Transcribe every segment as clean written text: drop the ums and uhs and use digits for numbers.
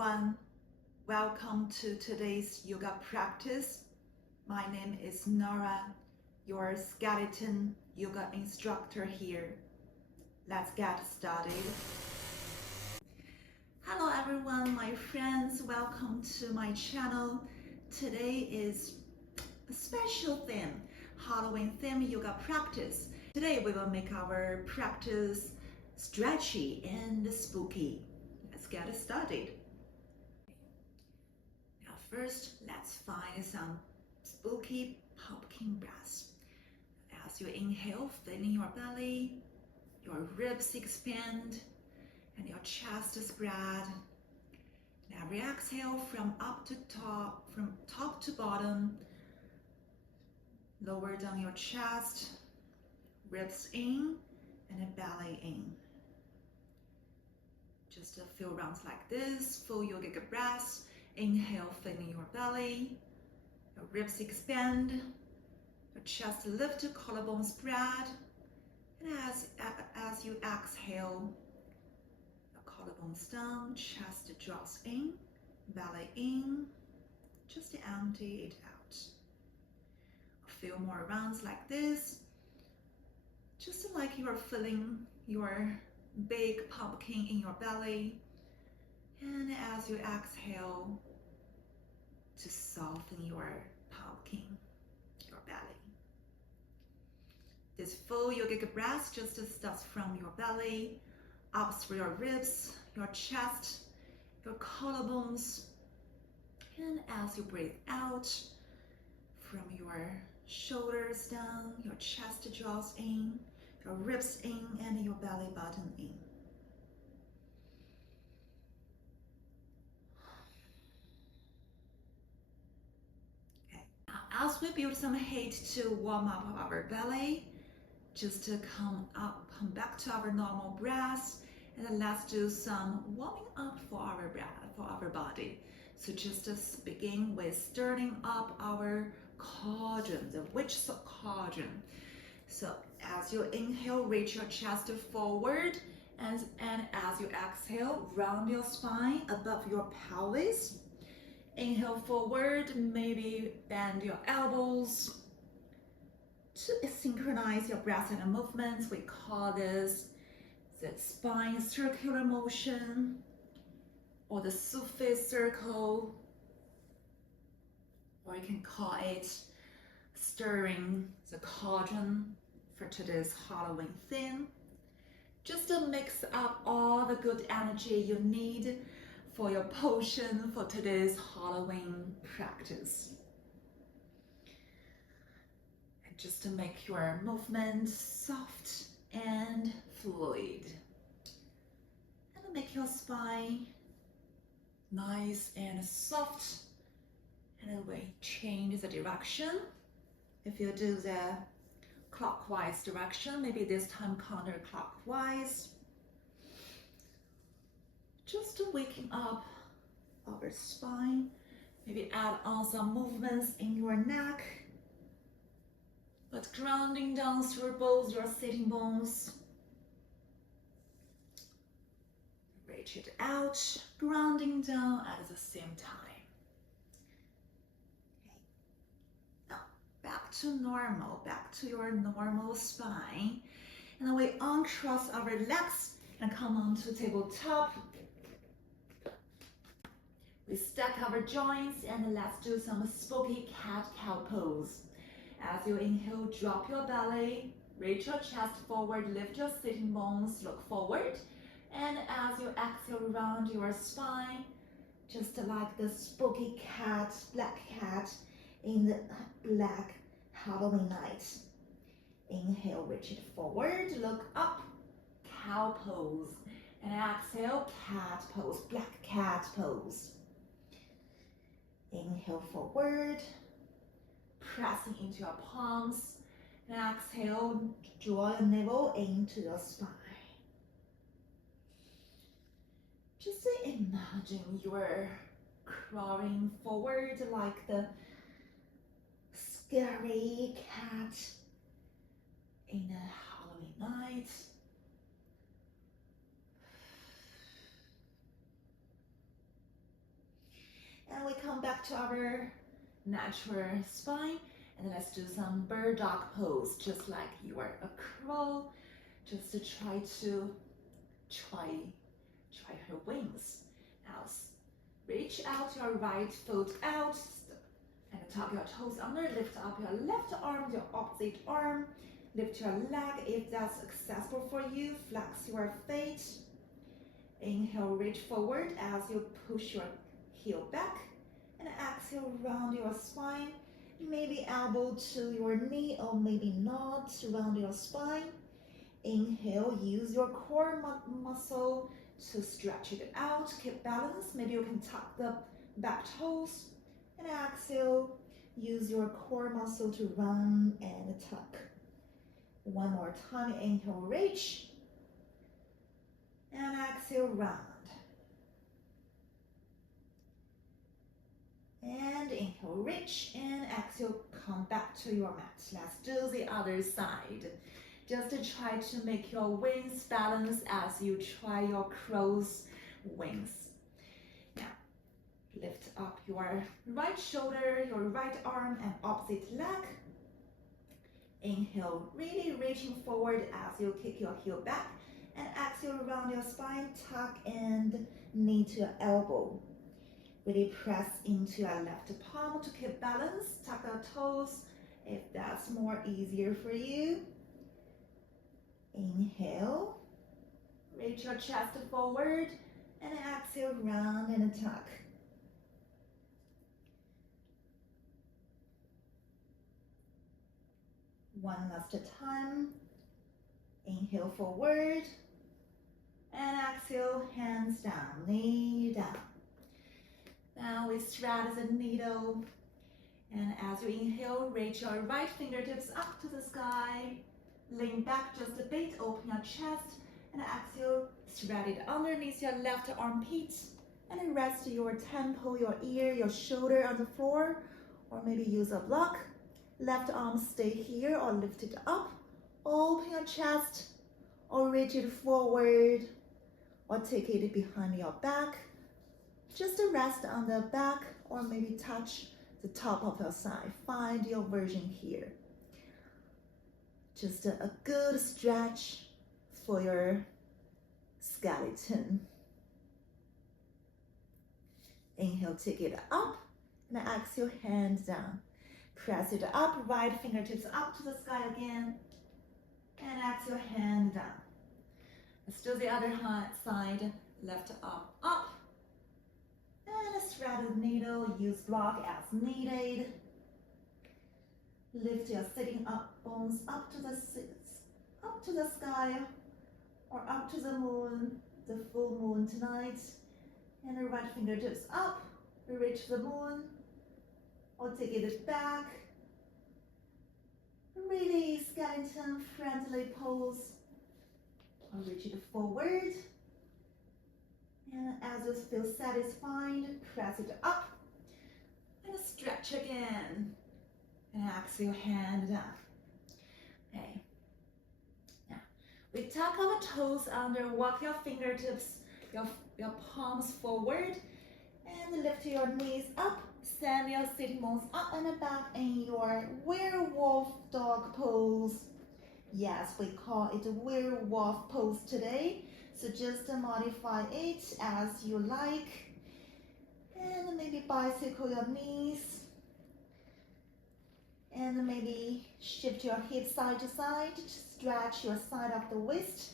everyone. Welcome to today's yoga practice. My name is Nora, your skeleton yoga instructor here. Let's get started. Hello everyone, my friends. Welcome to my channel. Today is a special theme, Halloween theme yoga practice. Today we will make our practice stretchy and spooky. Let's get started. Now first, let's find some spooky pumpkin breaths. As you inhale, filling your belly, your ribs expand, and your chest spread. Now every exhale from top to bottom, lower down your chest, ribs in, and the belly in. Just a few rounds like this, full yogic breaths. Inhale, filling your belly, your ribs expand, your chest lift, collarbone spread, and as you exhale, your collarbones down, chest drops in, belly in, just empty it out. A few more rounds like this, just like you are filling your big pumpkin in your belly, and as you exhale, to soften your pumpkin, your belly. This full yogic breath just starts from your belly, up through your ribs, your chest, your collarbones, and as you breathe out, from your shoulders down, your chest draws in, your ribs in, and your belly button in. Okay. Now, as we build some heat to warm up our belly, just to come back to our normal breath, and then let's do some warming up for our breath, for our body. So just begin with stirring up our cauldron, the witch cauldron. So as you inhale, reach your chest forward, and as you exhale, round your spine above your pelvis. Inhale forward, maybe bend your elbows to synchronize your breath and movements. We call this the spine circular motion or the Sufi circle, or you can call it stirring the cauldron for today's Halloween theme. Just to mix up all the good energy you need for your potion for today's Halloween practice. And just to make your movement soft and fluid. And make your spine nice and soft. And then we change the direction. If you do the clockwise direction, maybe this time counterclockwise. Just waking up our spine. Maybe add on some movements in your neck, but grounding down through both your sitting bones. Reach it out, grounding down at the same time. Back to normal, back to your normal spine. And then we uncross our legs and come onto tabletop. We stack our joints and let's do some spooky cat-cow pose. As you inhale, drop your belly, reach your chest forward, lift your sitting bones, look forward. And as you exhale, round your spine, just like the spooky cat, black cat, in the black Halloween night. Inhale, reach it forward, look up, cow pose. And exhale, cat pose, black cat pose. Inhale forward, pressing into your palms. And exhale, draw your navel into your spine. Just imagine you're crawling forward like the scary cat in a Halloween night. back to our natural spine. And then let's do some bird dog pose, just like you are a crow. Just to try her wings. Now reach out your right foot out and tuck your toes under. Lift up your left arm, your opposite arm. Lift your leg if that's accessible for you. Flex your feet. Inhale, reach forward as you push your heel back. And exhale, round your spine. Maybe elbow to your knee or maybe not. Round your spine. Inhale, use your core muscle to stretch it out. Keep balance. Maybe you can tuck the back toes. And exhale, use your core muscle to round and tuck. One more time. Inhale, reach. And exhale, round. And inhale, reach. And exhale, come back to your mat. Let's do the other side. Just to try to make your wings balance as you try your crow's wings. Now, lift up your right shoulder, your right arm, and opposite leg. Inhale, really reaching forward as you kick your heel back. And exhale, round your spine, tuck and knee to your elbow. Really press into your left palm to keep balance. Tuck your toes if that's more easier for you. Inhale, reach your chest forward, and exhale, round and tuck. One last time. Inhale forward, and exhale, hands down, knee down. Now we straddle the needle, and as you inhale, reach your right fingertips up to the sky. Lean back just a bit, open your chest, and exhale, spread it underneath your left armpit, and rest your temple, your ear, your shoulder on the floor, or maybe use a block. Left arm stay here or lift it up. Open your chest, or reach it forward, or take it behind your back. Just rest on the back, or maybe touch the top of your thigh. Find your version here. Just a good stretch for your skeleton. Inhale, take it up, and exhale, hands down. Press it up, right fingertips up to the sky again, and exhale, hand down. Let's do the other side, left arm up, and straddle the needle, use block as needed. Lift your sitting up bones up to the sky, or up to the moon, the full moon tonight. And the right fingertips up, reach the moon, or take it back. Really skeleton friendly pose, or reach it forward. And as you feel satisfied, press it up, and stretch again. And exhale, hand down. Okay. Now, we tuck our toes under, walk your fingertips, your palms forward, and lift your knees up. Send your sitting bones up and back in your werewolf dog pose. Yes, we call it werewolf pose today. So just modify it as you like. And maybe bicycle your knees. And maybe shift your hips side to side to stretch your side of the waist.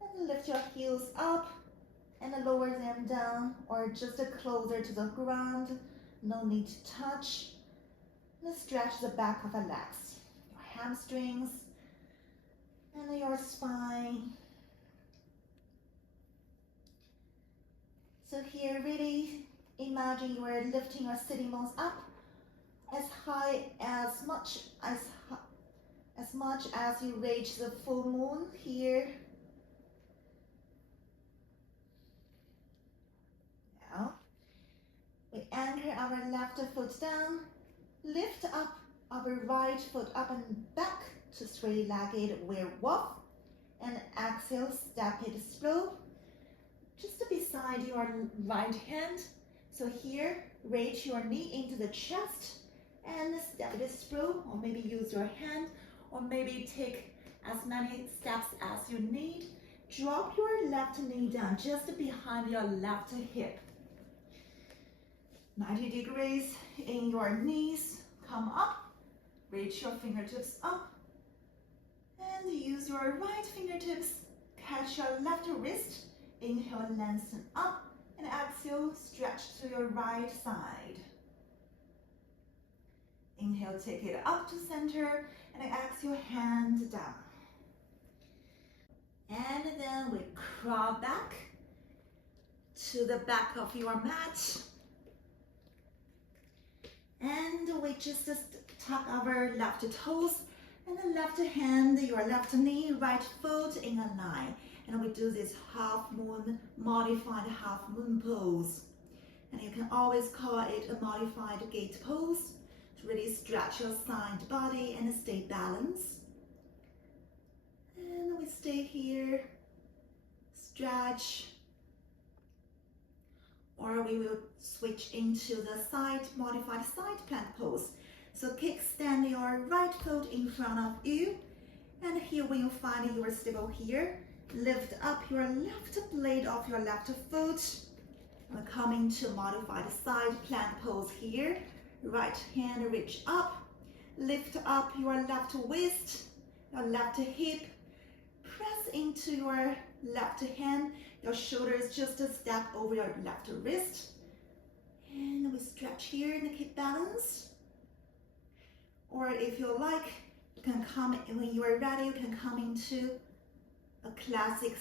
And lift your heels up and lower them down, or just closer to the ground. No need to touch. And stretch the back of the legs, your hamstrings, and your spine. So here, really imagine you are lifting your sitting bones up as high as much as you reach the full moon here. Now we anchor our left foot down, lift up our right foot up and back to straight-legged werewolf, and exhale, step it slow, just beside your right hand. So here reach your knee into the chest and step it through, or maybe use your hand, or maybe take as many steps as you need. Drop your left knee down just behind your left hip. 90 degrees in your knees. Come up, reach your fingertips up, and use your right fingertips. Catch your left wrist. Inhale, lengthen up, and exhale, stretch to your right side. Inhale, take it up to center, and exhale, hand down. And then we crawl back to the back of your mat. And we just tuck our left toes and the left hand, your left knee, right foot in a line. And we do this half moon, modified half moon pose. And you can always call it a modified gate pose to really stretch your side body and stay balanced. And we stay here, stretch, or we will switch into the modified side plank pose. So kickstand your right foot in front of you, and here when you find you're stable here, lift up your left blade of your left foot. We're coming to modified side plank pose here. Right hand reach up, lift up your left waist, your left hip, press into your left hand, your shoulders just stack over your left wrist. And we stretch here and keep balance. Or if you like, you can come, when you are ready, you can come into a classic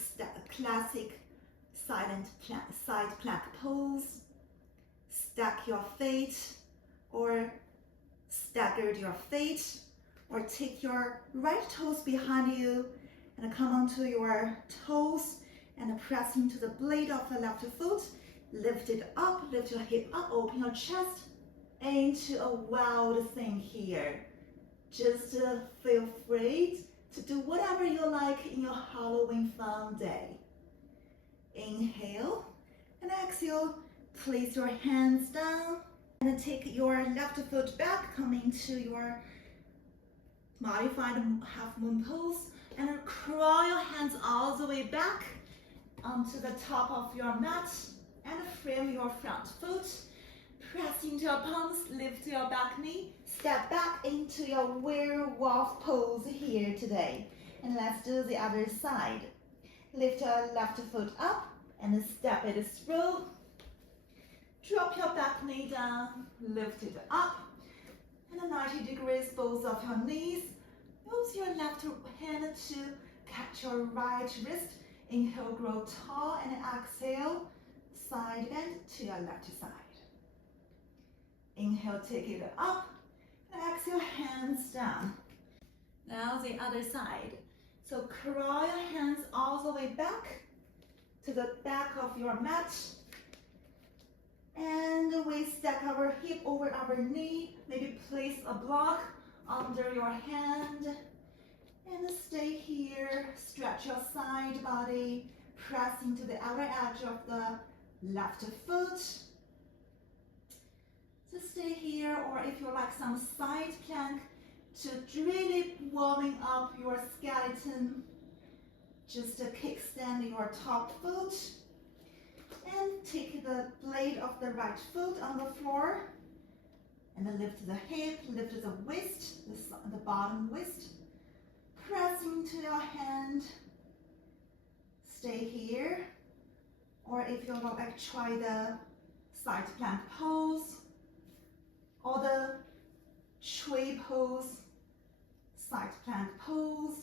side plank pose. Stack your feet, or staggered your feet, or take your right toes behind you and come onto your toes and press into the blade of the left foot. Lift it up, lift your hip up, open your chest into a wild thing here. Just feel free to do whatever you like in your Halloween fun day. Inhale and exhale, place your hands down and take your left foot back, coming to your modified half moon pose, and crawl your hands all the way back onto the top of your mat and frame your front foot. Press into your palms, lift your back knee, step back into your werewolf pose here today. And let's do the other side. Lift your left foot up and step it through. Drop your back knee down, lift it up, and 90 degrees both of your knees. Use your left hand to catch your right wrist. Inhale, grow tall, and exhale, side bend to your left side. Inhale, take it up, and exhale, hands down. Now the other side. So crawl your hands all the way back to the back of your mat. And we stack our hip over our knee. Maybe place a block under your hand. And stay here. Stretch your side body. Press into the outer edge of the left foot. So stay here, or if you like some side plank to really warming up your skeleton, just kickstand your top foot and take the blade of the right foot on the floor and then lift the hip, lift the waist, the bottom waist. Press into your hand. Stay here, or if you like, try the side plank pose or the tree pose, side plank pose,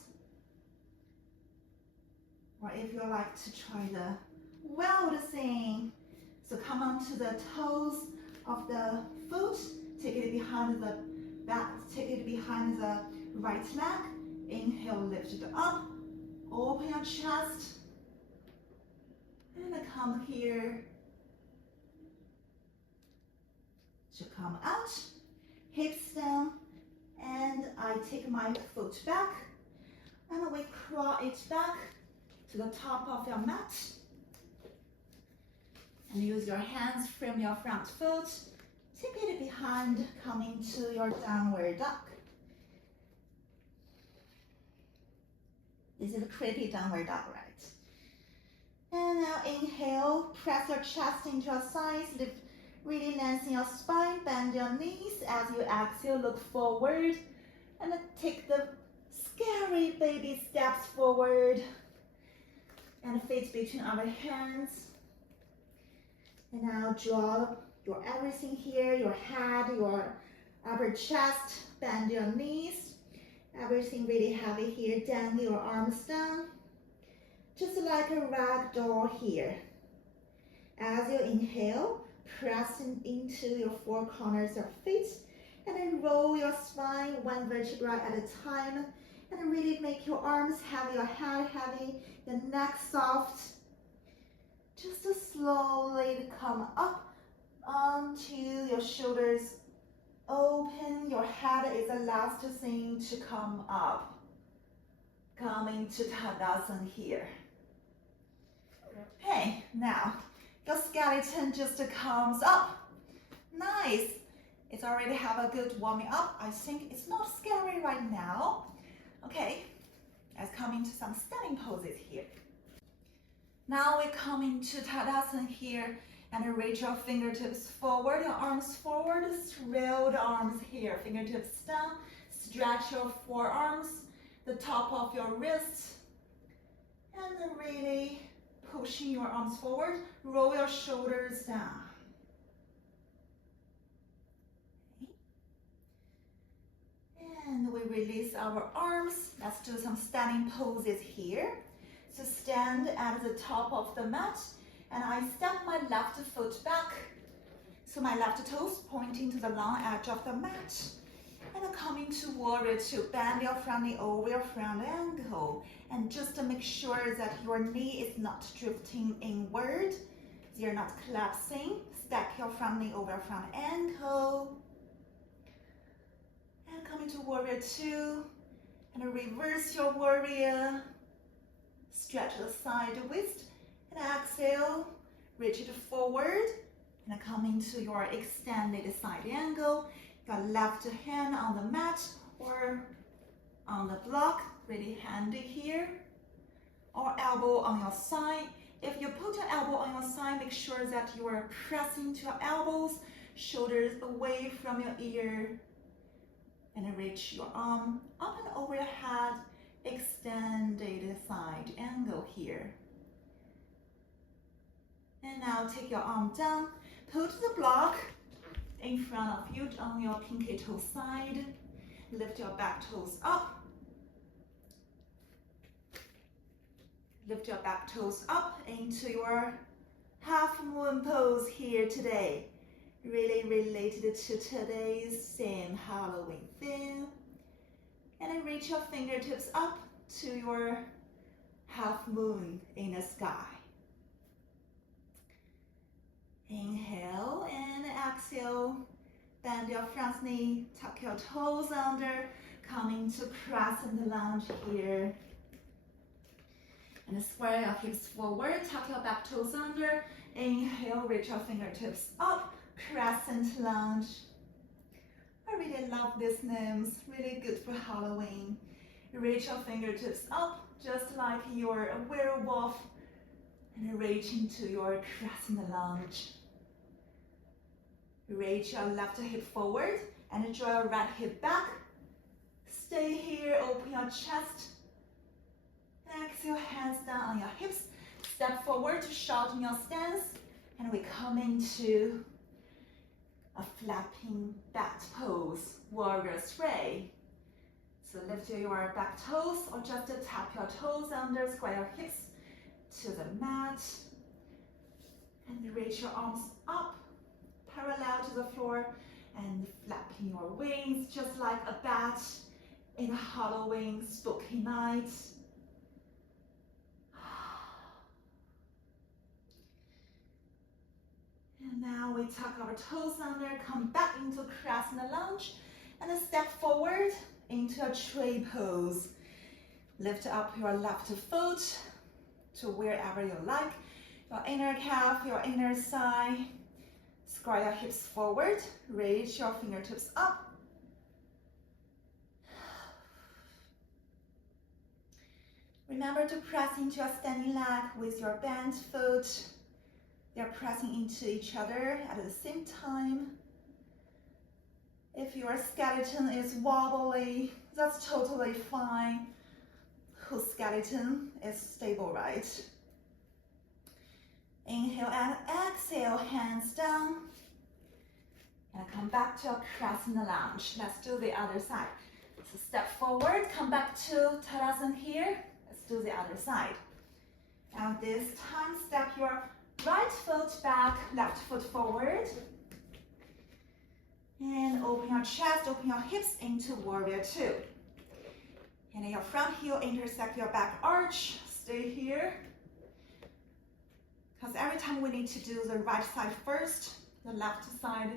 or if you like to try the wild thing. So come onto the toes of the foot, take it behind the back, take it behind the right leg. Inhale, lift it up, open your chest, and come here to come out, hips down, and I take my foot back, and we crawl it back to the top of your mat, and use your hands, frame your front foot, Tip it behind, coming to your downward dog. This is a creepy downward dog, right? And now inhale, press your chest into your sides, lift, really lengthen your spine, bend your knees. As you exhale, look forward, and take the scary baby steps forward, and feet between our hands. And now draw your everything here, your head, your upper chest, bend your knees. Everything really heavy here, dangle your arms down. Just like a ragdoll here. As you inhale, press into your four corners of feet, and then roll your spine one vertebra at a time, and really make your arms heavy, your head heavy, your neck soft. Just to slowly come up onto your shoulders. Open, your head is the last thing to come up. Coming to Tadasana here. Okay, now your skeleton just comes up. Nice. It's already have a good warming up. I think it's not scary right now. Okay, let's come into some standing poses here. Now we come into Tadasana here and reach your fingertips forward, your arms forward, throw the arms here, fingertips down, stretch your forearms, the top of your wrists, and then really pushing your arms forward, roll your shoulders down. And we release our arms. Let's do some standing poses here. So stand at the top of the mat, and I step my left foot back. So my left toes pointing to the long edge of the mat. And coming to warrior two, bend your front knee over your front ankle. And just to make sure that your knee is not drifting inward, you're not collapsing. Stack your front knee over your front ankle. And coming to warrior two, and reverse your warrior. Stretch the side waist, and exhale, reach it forward, and coming to your extended side angle. Your left hand on the mat or on the block, really handy here, or elbow on your side. If you put your elbow on your side, make sure that you are pressing to your elbows, shoulders away from your ear, and reach your arm up and over your head, extended side angle here. And now take your arm down, put the block in front of you on your pinky toe side. Lift your back toes up. Lift your back toes up into your half moon pose here today. Really related to today's same Halloween theme. And then reach your fingertips up to your half moon in the sky. Inhale and exhale. Bend your front knee, tuck your toes under, coming to crescent lunge here. And square your hips forward, tuck your back toes under. Inhale, reach your fingertips up, crescent lunge. I really love these names, really good for Halloween. Reach your fingertips up, just like you're a werewolf, and reach into your crescent lunge. Reach your left hip forward, and draw your right hip back. Stay here, open your chest. Exhale, hands down on your hips. Step forward to shorten your stance, and we come into a flapping back pose, warrior three. So lift your back toes, or just tap your toes under, square your hips to the mat, and reach your arms up, parallel to the floor, and flapping your wings, just like a bat in a Halloween spooky night. And now we tuck our toes under, come back into crescent lunge, and then step forward into a tree pose. Lift up your left foot to wherever you like, your inner calf, your inner thigh. Square your hips forward, reach your fingertips up. Remember to press into your standing leg with your bent foot. They're pressing into each other at the same time. If your skeleton is wobbly, that's totally fine. Whose skeleton is stable, right? Inhale and exhale, hands down. And come back to a crescent lunge. Let's do the other side. So step forward, come back to Tadasana here. Let's do the other side. Now this time, step your right foot back, left foot forward. And open your chest, open your hips into warrior two. And your front heel intersect your back arch. Stay here. Because every time we need to do the right side first, the left side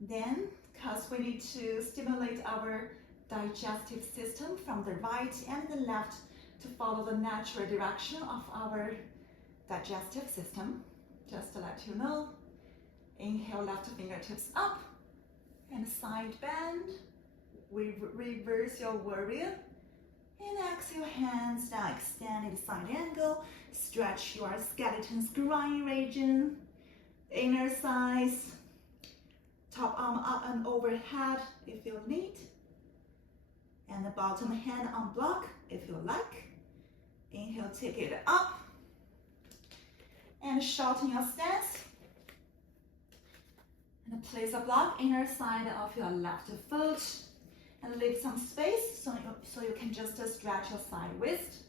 then, because we need to stimulate our digestive system from the right and the left to follow the natural direction of our digestive system. Just to let you know. Inhale, left fingertips up and side bend. Reverse your warrior. And exhale, hands down, extended side angle. Stretch your skeleton's groin region, inner thighs, top arm up and overhead if you need. And the bottom hand on block if you like. Inhale, take it up. And shorten your stance. And place a block, inner side of your left foot. And leave some space so you can just stretch your side waist.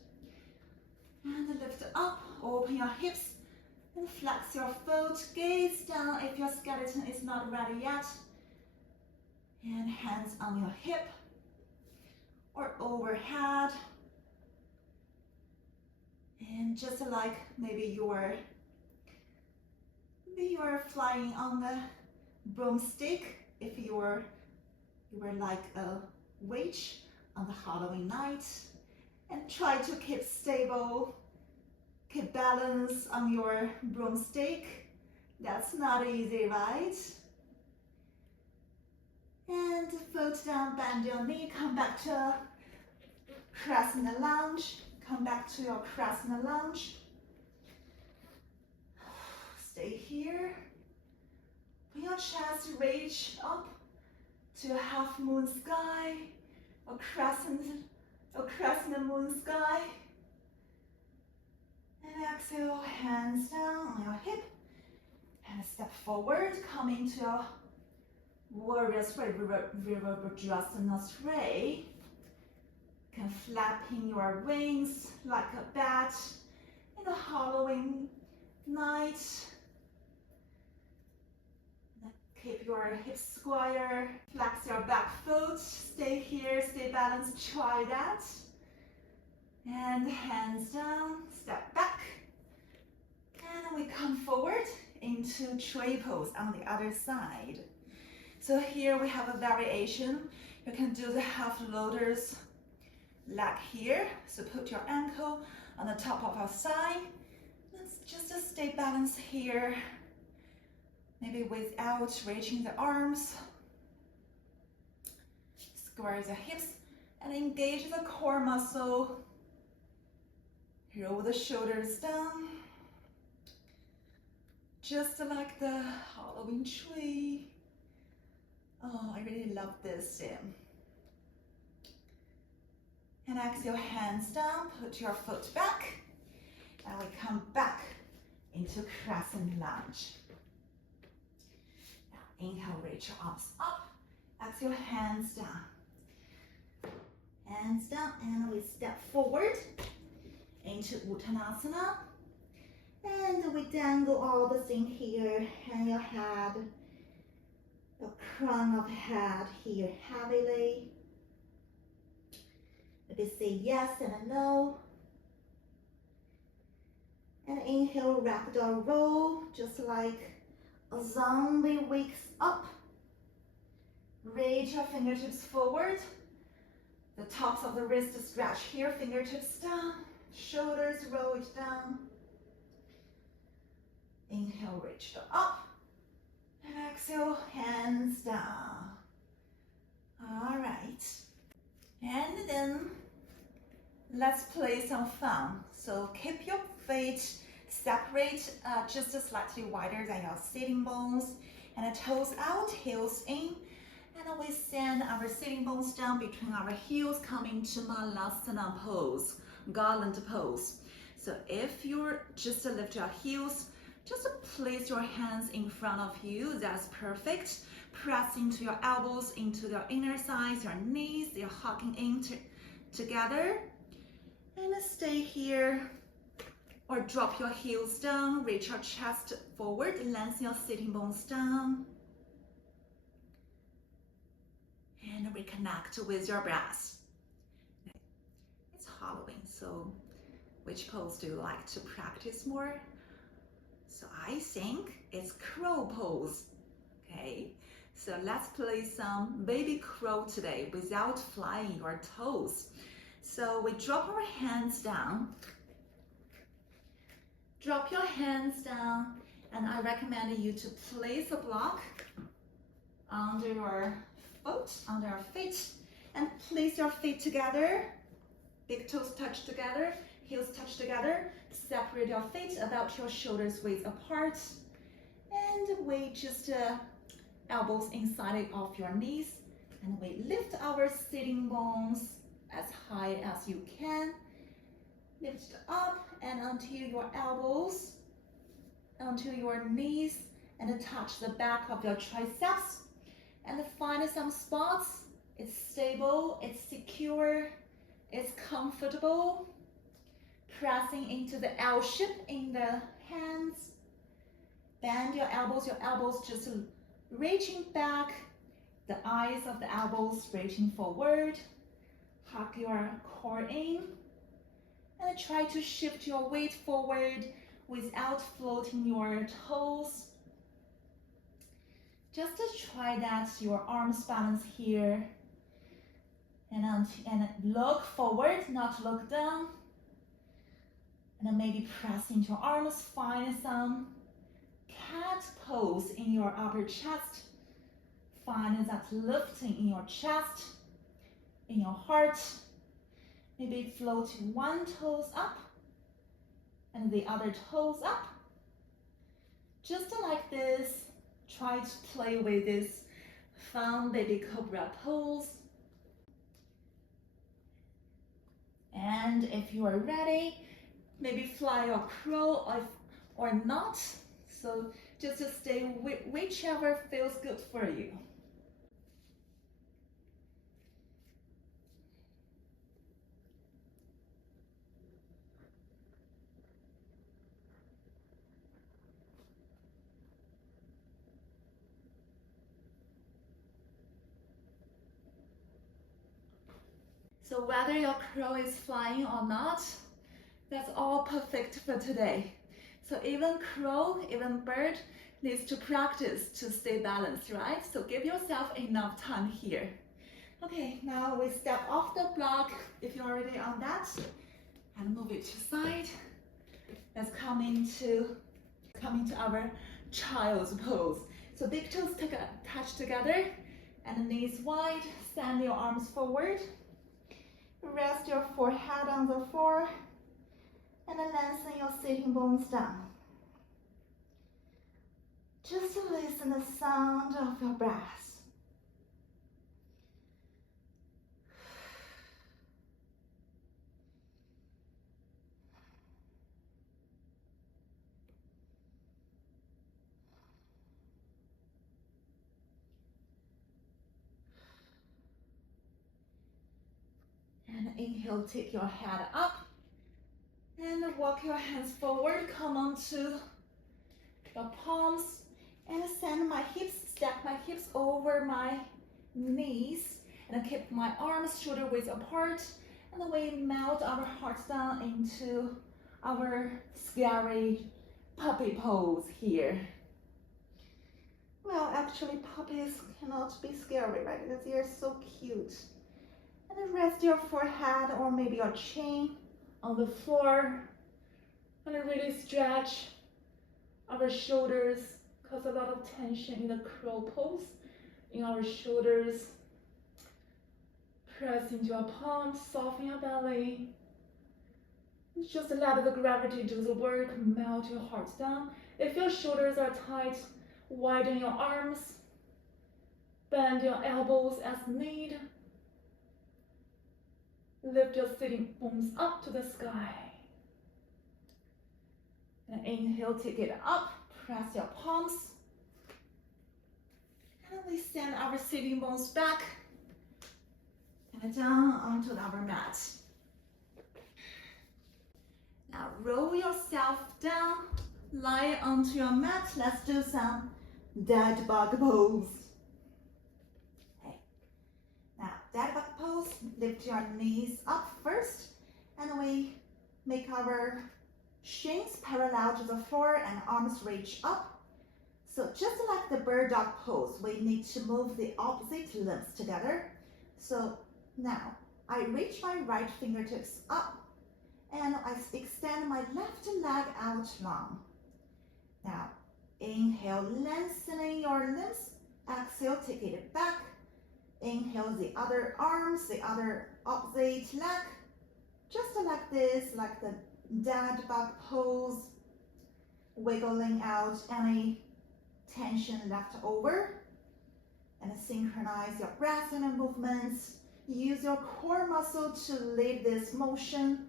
And lift up, open your hips, and flex your foot, gaze down if your skeleton is not ready yet. And hands on your hip or overhead. And just like maybe you are flying on a broomstick, if you were like a witch on the Halloween night, and try to keep stable, keep balance on your broomstick. That's not easy, right? And foot down, bend your knee, come back to crescent lunge, come back to your crescent lunge. Stay here. Put your chest reach up to a half moon sky, a crescent moon sky. And exhale, hands down on your hip. And step forward, come into your warrior straight, Virabhadrasana straight. You can flapping your wings like a bat in the Halloween night. Keep your hips square, flex your back foot, stay here, stay balanced, try that. And hands down, step back. And we come forward into tree pose on the other side. So here we have a variation. You can do the half lotus leg here. So put your ankle on the top of our thigh. Let's just stay balanced here. Maybe without reaching the arms. Square the hips and engage the core muscle. Roll the shoulders down. Just like the Halloween tree. Oh, I really love this. And exhale, hands down, put your foot back. And we come back into crescent lunge. Inhale, reach your arms up. Exhale, hands down. Hands down, and we step forward into Uttanasana. And we dangle all the thing here. Hang your head, the crown of head here heavily. Maybe say yes and no. And inhale, Ragdoll roll, just like a zombie wakes up. Reach your fingertips forward. The tops of the wrist stretch here, fingertips down. Shoulders roll it down. Inhale, reach the up. And exhale, hands down. All right. And then let's play some fun. So keep your feet separate, just slightly wider than your sitting bones, and toes out, heels in. And we send our sitting bones down between our heels, coming to Malasana pose, Garland pose. So if you're just lift your heels, just place your hands in front of you. That's perfect. Press into your elbows, into your inner thighs, your knees. They're hugging in together. And stay here. Or drop your heels down. Reach your chest forward. Lengthen your sitting bones down. And reconnect with your breath. It's Halloween, so which pose do you like to practice more? So I think it's crow pose. Okay, so let's play some baby crow today without flying your toes. So we drop our hands down. Drop your hands down, and I recommend you to place a block under your foot, under your feet, and place your feet together. Big toes touch together, heels touch together. Separate your feet about your shoulders width apart, and we just elbows inside of your knees, and we lift our sitting bones as high as you can. Lift up and onto your elbows, onto your knees, and touch the back of your triceps. And find some spots. It's stable, it's secure, it's comfortable. Pressing into the L shape in the hands. Bend your elbows just reaching back. The eyes of the elbows reaching forward. Hug your core in. And try to shift your weight forward without floating your toes. Just to try that, your arms balance here. And look forward, not look down. And then maybe press into your arms, find some cat pose in your upper chest. Find that lifting in your chest, in your heart. Maybe float one toes up and the other toes up. Just like this, try to play with this fun baby cobra pose. And if you are ready, maybe fly your crow or not. So just stay whichever feels good for you. So whether your crow is flying or not, that's all perfect for today. So even crow, even bird needs to practice to stay balanced, right? So give yourself enough time here. Okay, now we step off the block if you're already on that, and move it to side. Let's come into our child's pose. So big toes touch together and knees wide. Send your arms forward. Rest your forehead on the floor and lengthen your sitting bones down. Just listen to the sound of your breath. And inhale, take your head up and walk your hands forward. Come onto your palms and send my hips, stack my hips over my knees and keep my arms shoulder width apart. And then we melt our hearts down into our scary puppy pose here. Well, actually puppies cannot be scary, right? Because they are so cute. And then rest your forehead or maybe your chin on the floor. And really stretch our shoulders, cause a lot of tension in the crow pose, in our shoulders. Press into your palms, soften your belly. Just let the gravity do the work, melt your heart down. If your shoulders are tight, widen your arms, bend your elbows as needed. Lift your sitting bones up to the sky. And inhale, take it up, press your palms. And we send our sitting bones back and down onto our mat. Now roll yourself down, lie onto your mat. Let's do some dead bug pose. Okay. Now, dead bug pose, lift your knees up first, and we make our shins parallel to the floor and arms reach up. So just like the bird dog pose, we need to move the opposite limbs together. So now I reach my right fingertips up and I extend my left leg out long. Now inhale, lengthening your limbs. Exhale, take it back. Inhale the other arms, the other opposite leg. Just like this, like the dead bug pose, wiggling out any tension left over, and synchronize your breath and movements. Use your core muscle to lead this motion.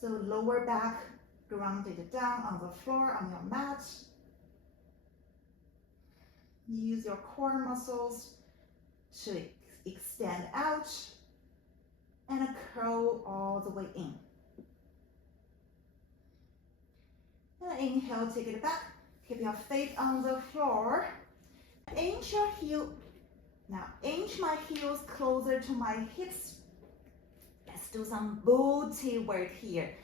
So lower back grounded down on the floor on your mat. Use your core muscles to extend out and curl all the way in. And inhale, take it back. Keep your feet on the floor. Inch your heel. Now inch my heels closer to my hips. Let's do some booty work here.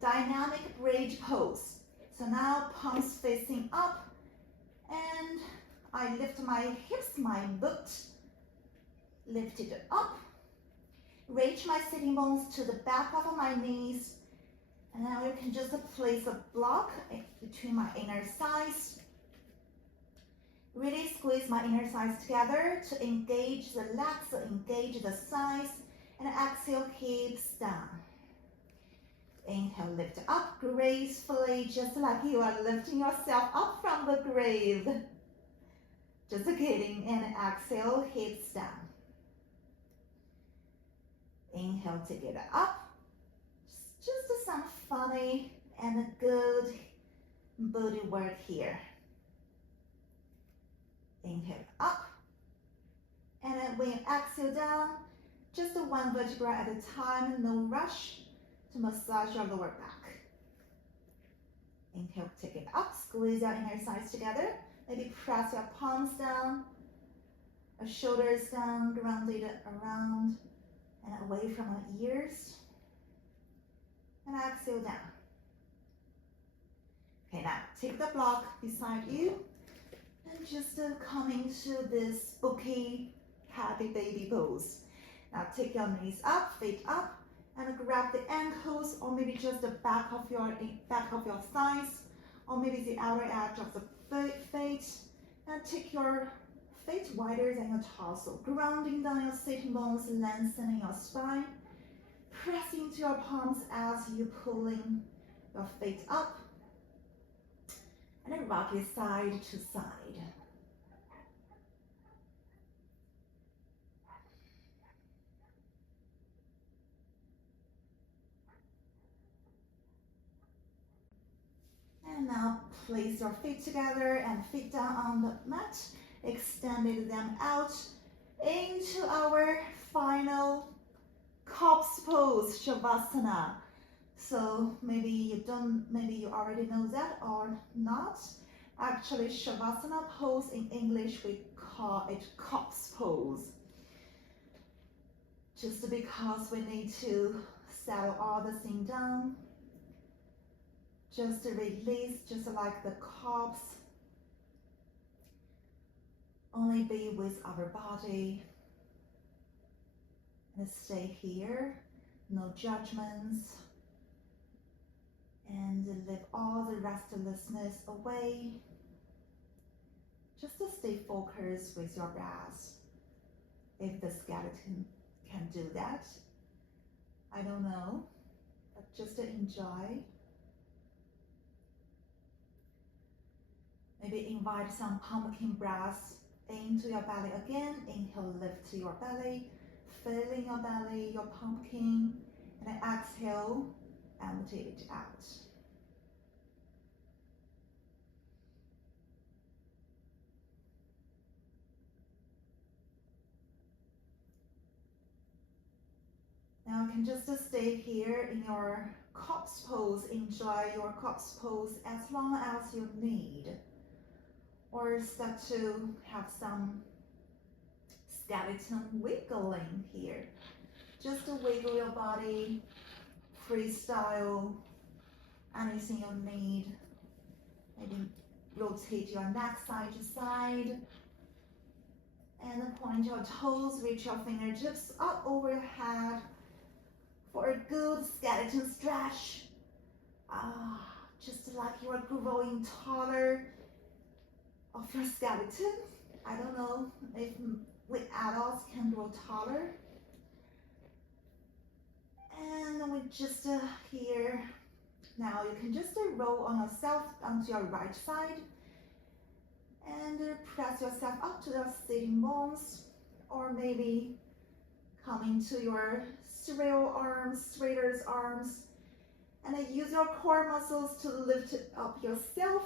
Dynamic bridge pose. So now palms facing up, and I lift my hips, my butt lifted up. Reach my sitting bones to the back of my knees. And now you can just place a block between my inner thighs. Really squeeze my inner thighs together to engage the legs, engage the thighs, and exhale, hips down. Inhale, lift up gracefully, just like you are lifting yourself up from the grave. Just kidding, and exhale, hips down. Inhale, take it up. Just some funny and good booty work here. Inhale up, and then when you exhale down, just one vertebra at a time, no rush, to massage your lower back. Inhale, take it up, squeeze your inner thighs together. Maybe press your palms down, your shoulders down, grounded around and away from your ears. And exhale down. Okay, now take the block beside you and just come into this spooky, happy baby pose. Now take your knees up, feet up, and grab the ankles, or maybe just the back of your thighs, or maybe the outer edge of the feet, and take your feet wider than your torso, grounding down your sitting bones, lengthening your spine. Press into your palms as you pulling your feet up, and then rock it side to side. And now place your feet together and feet down on the mat. Extended them out into our final corpse pose, Savasana. So maybe you already know that or not. Actually, Savasana pose in English, we call it corpse pose. Just because we need to settle all the thing down. Just release, just like the corpse. Only be with our body. And stay here, no judgments. And leave all the restlessness away. just to stay focused with your breath. If the skeleton can do that, I don't know, but just enjoy. Maybe invite some pumpkin breath into your belly again. Inhale, lift to your belly, filling your belly, your pumpkin, and then exhale, empty it out. Now you can just stay here in your corpse pose, enjoy your corpse pose as long as you need. Or start to have some skeleton wiggling here. Just to wiggle your body, freestyle, anything you need. Maybe rotate your neck side to side. And point your toes, reach your fingertips up over your head for a good skeleton stretch. Just like you are growing taller of your skeleton. I don't know if we adults can grow taller. And we just here. Now you can just roll on yourself onto your right side and press yourself up to the sitting bones, or maybe come into your straighter's arms, and then use your core muscles to lift up yourself.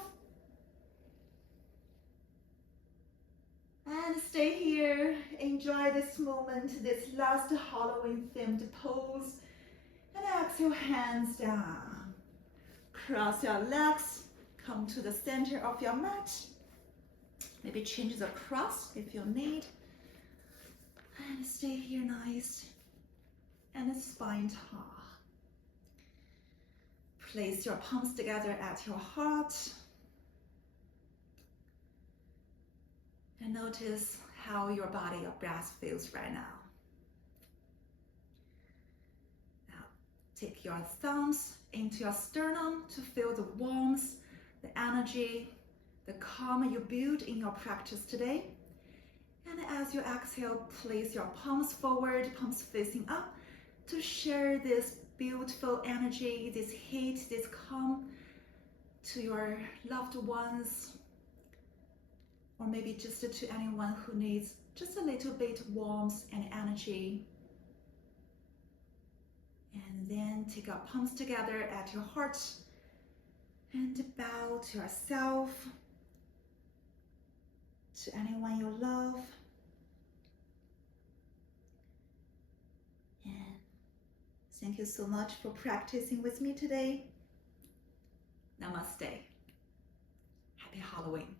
And stay here, enjoy this moment, this last Halloween themed pose. And exhale, hands down. Cross your legs, come to the center of your mat. Maybe change the cross if you need. And stay here nice. And spine tall. Place your palms together at your heart. And notice how your body, your breath feels right now. Now, take your thumbs into your sternum to feel the warmth, the energy, the calm you build in your practice today. And as you exhale, place your palms forward, palms facing up, to share this beautiful energy, this heat, this calm to your loved ones, or maybe just to anyone who needs just a little bit warmth and energy. And then take your palms together at your heart and bow to yourself, to anyone you love. And thank you so much for practicing with me today. Namaste. Happy Halloween.